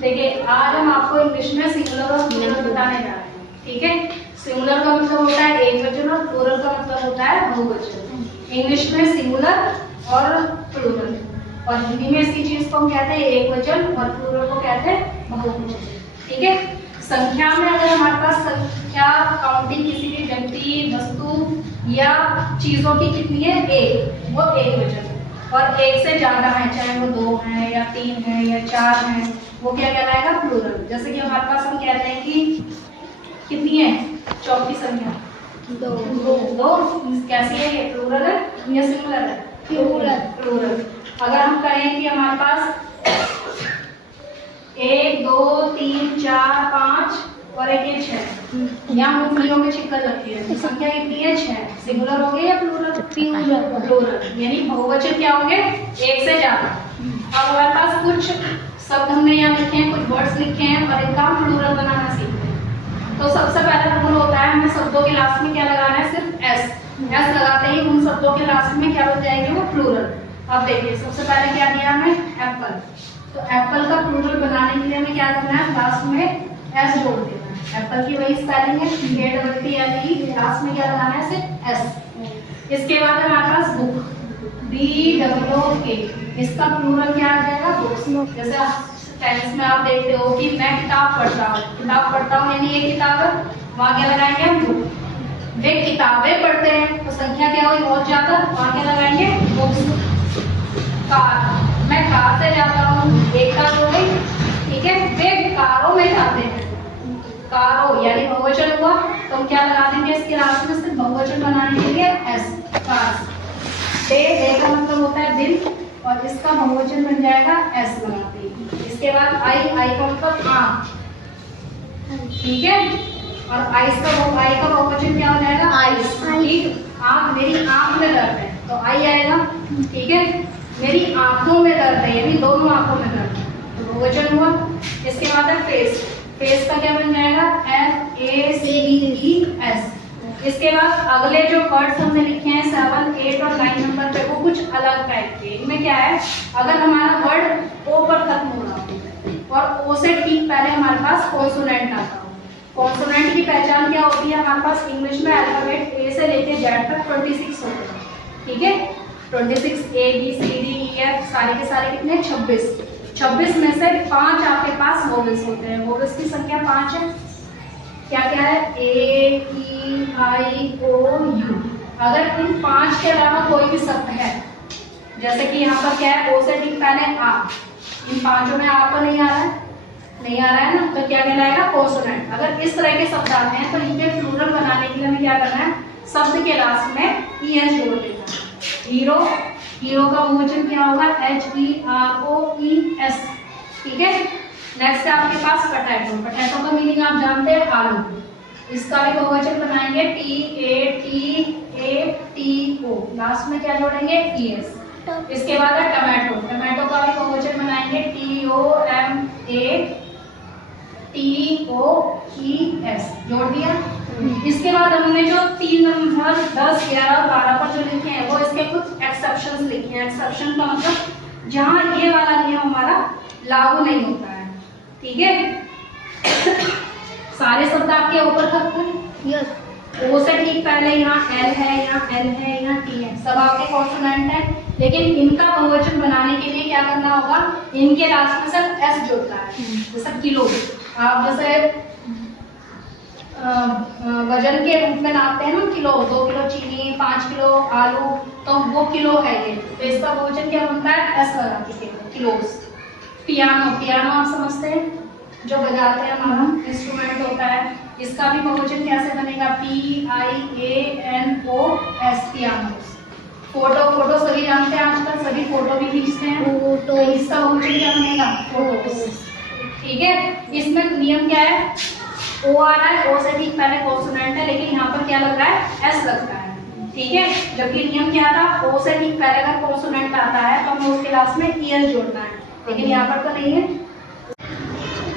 देखिए आज हम आपको इंग्लिश में सिंगुलर और प्लूरल बताने जा रहे हैं, ठीक है। सिंगुलर का मतलब होता है एक वचन और प्लूरल का मतलब होता है बहुवचन। इंग्लिश में सिंगुलर और प्लूरल, और हिंदी में इसी चीज को हम कहते हैं एक वचन और प्लूरल को कहते हैं बहुवचन, ठीक है। संख्या में अगर हमारे पास संख्या काउंटिंग किसी भी व्यक्ति, वस्तु या चीजों की कितनी है, एक, वो एक वचन। और एक से ज्यादा है, चाहे वो 2 है या 3 है या 4 है, वो क्या कहलाएगा, प्लूरल। जैसे कि हमारे पास हम कहते हैं कि कितनी है, चौकी संख्या 2 कैसी है, ये प्लूरल है या सिंगुलर है, प्लूरल। अगर हम कहें कि हमारे पास 1 2 3 4 5 और एक 6, यहाँ मूंगफलियों में छिक्कर लगती है, तो संख्या कितनी है, 6। सिंगुलर हो गए या प्लूरल, प्लूरल, यानी बहुवचन क्या होंगे, एक से ज्यादा। अब हमारे पास कुछ शब्द हमने यहाँ लिखे हैं, कुछ वर्ड्स लिखे हैं और इनका हम प्लूरल बनाना सीखते हैं। तो सबसे पहला रूल होता है, हमें शब्दों के लास्ट में क्या लगाना है, सिर्फ एस लगाते ही उन शब्दों के लास्ट में क्या बन जाएंगे, वो प्लूरल। अब देखिए सबसे पहले क्या दिया हमें, एप्पल। तो एप्पल का प्लूरल बनाने के लिए हमें क्या करना है, लास्ट में एस जोड़ देना है। एप्पल की वही स्पेलिंग है, APPLE, लास्ट में क्या लगाना है, सिर्फ एस। इसके बाद हमारे पास बुक, BOOK, इसका प्लूरल क्या आ जाएगा, बुक्स। जैसे टेंस में आप देखते हो कि मैं किताब पढ़ता हूँ, यानी ये किताब है, वहाँ क्या लगाएंगे हम, बुक। वे किताबें पढ़ते हैं, तो संख्या क्या हुई, बहुत ज्यादा, वहाँ क्या लगाएंगे, बुक्स। कार, मैं कार से जाता हूँ, एक कार हो गई, ठीक है। वे कारों में जाते हैं, कारों यानी बहुवचन हुआ, तो हम क्या लगा देंगे इसके लास्ट में, सिर्फ बहुवचन बनाने के लिए एस, कार्स। डे का मतलब होता है दिन, और इसका बहुवचन बन जाएगा एस लगाते हैं। इसके बाद आई का मतलब आँख, ठीक है। और आई का बहुवचन क्या हो जाएगा, आइस, ठीक। आँख, मेरी आँख में दर्द है, तो आई आएगा, ठीक है। मेरी आंखों में दर्द है, यानी दोनों आंखों में दर्द है, तो बहुवचन हुआ। इसके बाद है फेस, फेस का क्या बन जाएगा, FACES। इसके बाद अगले जो वर्ड्स हमने लिखे हैं 7, 8 और 9 नंबर पे, वो कुछ अलग टाइप के। इनमें क्या है, अगर हमारा वर्ड ओ पर खत्म हो रहा हो और ओ से ठीक पहले हमारे पास कॉन्सोनेंट आता हो। कॉन्सोनेंट की पहचान क्या होती है, हमारे पास इंग्लिश में अल्फाबेट ए से लेके जेड तक 26 होते हैं, ठीक है। 26 ABCDEF सारे के सारे कितने, 26 में से 5 आपके पास वोवेल्स होते हैं। वोवेल्स की संख्या 5 है, क्या क्या है, AEIOU। अगर इन 5 के अलावा कोई भी शब्द है, जैसे कि यहाँ पर क्या है, ओ से ठीक पहले आ, इन 5 में आ तो नहीं आ रहा है ना, तो क्या कहलाएगा, कॉन्सोनेंट। अगर इस तरह के शब्द आते हैं तो इनके प्लूरल बनाने के लिए हमें क्या करना है, शब्द के लास्ट में ES जोड़ देना है। हीरो का बहुवचन क्या होगा, HEROES, ठीक है। नेक्स्ट है आपके पास पटैटो का मीनिंग आप जानते हैं, आलू। इसका भी बहुवचन बनाएंगे TATATO, लास्ट में क्या जोड़ेंगे, ES। इसके बाद है टमाटो का भी बहुवचन बनाएंगे TOMATOES, जोड़ दिया। इसके बाद हमने जो 3 नंबर 10, 11 और 12 पर जो लिखे हैं, वो इसके कुछ एक्सेप्शंस लिखे हैं। एक्सेप्शन का मतलब जहां ये वाला नियम हमारा लागू नहीं होता है, ठीक है। सारे शब्द आपके ऊपर तक ओ से ठीक पहले यहाँ L है, यहाँ L है, यहाँ T है, सब आपके कॉन्सोनेंट है, लेकिन इनका बहुवचन बनाने के लिए क्या करना होगा, इनके लास्ट में सिर्फ S जुड़ता है। जैसे किलो, आप जैसे वजन के रूप में नापते हैं ना, किलो, 2 किलो चीनी, 5 किलो आलू, तो वो किलो है ये, तो इसका बहुवचन क्या बनता है, एस लगा के, किलोस। पियानो आप समझते हैं, जो बजाते हैं, हमारा इंस्ट्रूमेंट होता है, इसका भी बहुवचन कैसे बनेगा, PIANOS, पियानोस। फोटो सभी जानते हैं, आजकल सभी फोटो भी खींचते हैं, तो इसका बहुवचन क्या बनेगा, फोटोस, ठीक है। इसमें नियम क्या है, ओ आ रहा है, ओ से ठीक पहले कॉन्सोनेंट है, लेकिन यहाँ पर क्या लग रहा है, एस लगता है, ठीक है। जबकि नियम क्या था, ओ से ठीक पहले अगर कॉन्सोनेंट आता है तो हमें उसके लास्ट में ES जोड़ना है, लेकिन यहाँ पर तो नहीं है।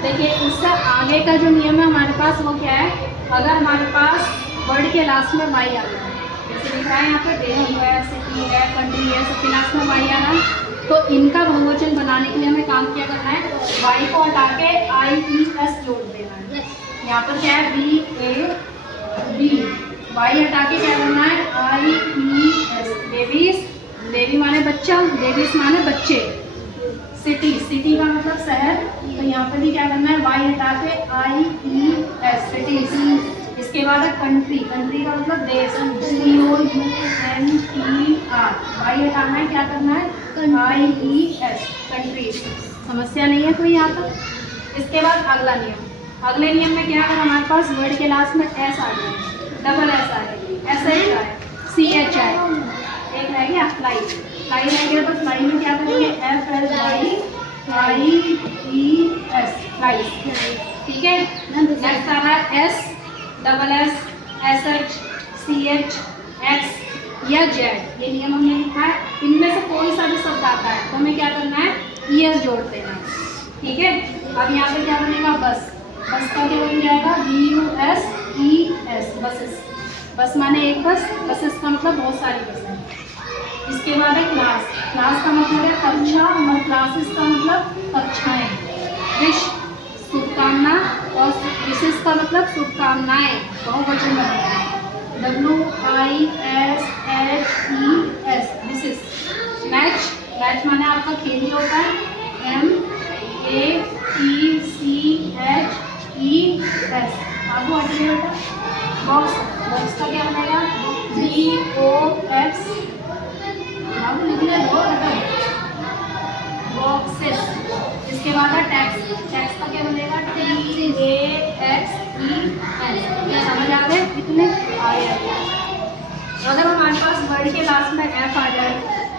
देखिए इससे आगे का जो नियम है हमारे पास, वो क्या है, अगर हमारे पास वर्ड के लास्ट में वाई आ रहा है, जैसे लिख रहा है यहाँ पे डे है, सिटी है, कंट्री है, सबके लास्ट में वाई आ रहा है, तो इनका बहुवचन बनाने के लिए हमें काम क्या करना है, y को हटा के IES जोड़ देना है। यहाँ पर क्या है BAB, y हटा के क्या करना है IES। बेबीज, बेबी माने बच्चा, बेबीज माने बच्चे। सिटी, सिटी का मतलब शहर, तो यहाँ पर भी क्या करना है y हटा के IES सिटीज। इसके बाद है कंट्री, कंट्री का मतलब देश, COUNTR, y हटाना है, क्या करना है IES कंट्रीज। समस्या नहीं है कोई यहाँ पर। इसके बाद अगला नियम, अगले नियम में क्या है, हमारे पास वर्ड के लास्ट में S आ जाए, डबल S आए, SH आए, CH आए, एक रह गया फ्लाई, फ्लाई रह गया, तो फ्लाई में क्या करेंगे FLYIES फ्लाई। ठीक है, नेक्स्ट आ रहा है S, double S, SH, CH, X या Z, ये नियम हमने लिखा है। इनमें से कोई सा भी शब्द आता है तो हमें क्या करना है ES जोड़ देना है। ठीक है, अब यहाँ पे क्या बनेगा बस, बस का क्या बन जाएगा BUSES बसेस। बस माने एक बस, बसेस का मतलब बहुत सारी बसें। इसके बाद है क्लास, क्लास का मतलब है कक्षा और क्लासेस का मतलब कक्षाएं। विश शुभकामना और विशेष का मतलब शुभकामनाएं, बहुवचन बनेगा WISHES विशेष। मैच, मैच माने आपका खेल ही होता है MATCHES। आपको हटिए बेटा। बॉक्स, बॉक्स का क्या बनेगा BOX, आपको लिखना है बॉक्सेस। इसके बाद है टैक्स, टैक्स का क्या बनेगा TAXES। क्या समझ आ गए इतने आए? अगर हमारे पास वर्ड के लास्ट में F आ जाए,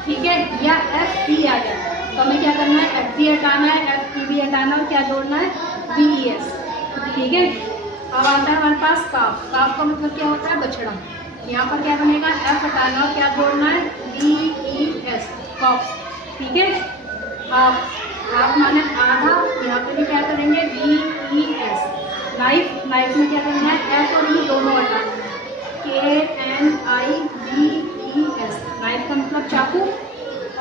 ठीक है, या FP आ जाए, तो हमें क्या करना है FP हटाना है, FP भी हटाना और क्या जोड़ना है BES। ठीक है, अब आता है हमारे पास काफ, काफ का मतलब क्या होता है बछड़ा। यहाँ पर क्या बनेगा F हटाना और क्या जोड़ना है BES कॉफ। ठीक है, आप माने आधा, यहाँ पे भी क्या करेंगे BES। नाइफ, नाइफ में क्या करना है F और E दोनों हटाना है KNIVES। नाइफ का मतलब चाकू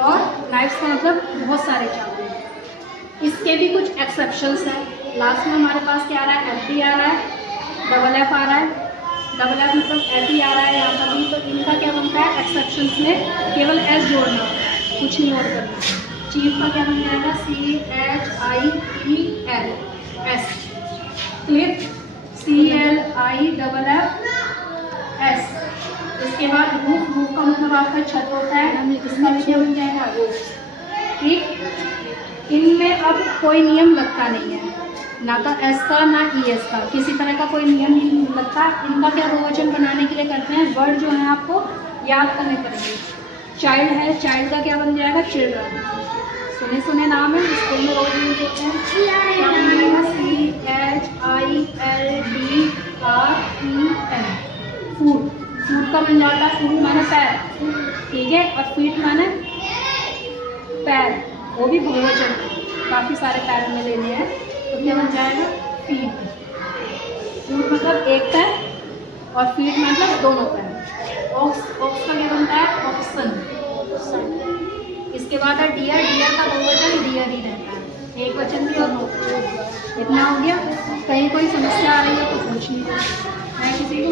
और नाइफ का मतलब बहुत सारे चाकू। इसके भी कुछ एक्सेप्शंस हैं। लास्ट में हमारे पास क्या आ रहा है FD आ रहा है, डबल F आ रहा है, डबल F मतलब FD आ रहा है यहाँ पर भी, तो इनका क्या बनता है एक्सेप्शंस में केवल S जोड़ना, कुछ नहीं और करना। चीफ का क्या बन जाएगा CHIELS, क्लिप CLIFF। इसके बाद रूफ, रूफ का मतलब आपका छत होता है, इसका भी क्या बन जाएगा रूफ। ठीक, इनमें अब कोई नियम लगता नहीं है, ना तो S का ना ES का, किसी तरह का कोई नियम नहीं लगता। इनका क्या बहुवचन बनाने के लिए करते हैं, वर्ड जो है आपको याद करने पड़ेंगे। चाइल्ड है, चाइल्ड का क्या बन जाएगा चिल्ड्रन, सुने सुने नाम है, स्कूल में रोज यूज होते हैं। CHILDREN फूड, फूड का बन जाता है फूड माने पैर। ठीक है, और फीट माने पैर, वो भी बहुवचन, काफ़ी सारे पैर में लेने हैं, तो क्या बन जाएगा फीट। फूड मतलब एक पैर और फीट मतलब दोनों पैर। ऑक्स, ऑक्स का क्या बनता है ऑक्सन। इसके बाद है डियर, डियर का बहुवचन डियर ही रहता है, एक वचन भी और दो। इतना हो गया। कहीं कोई समस्या आ रही है तो पूछ लीजिए, मैं किसी को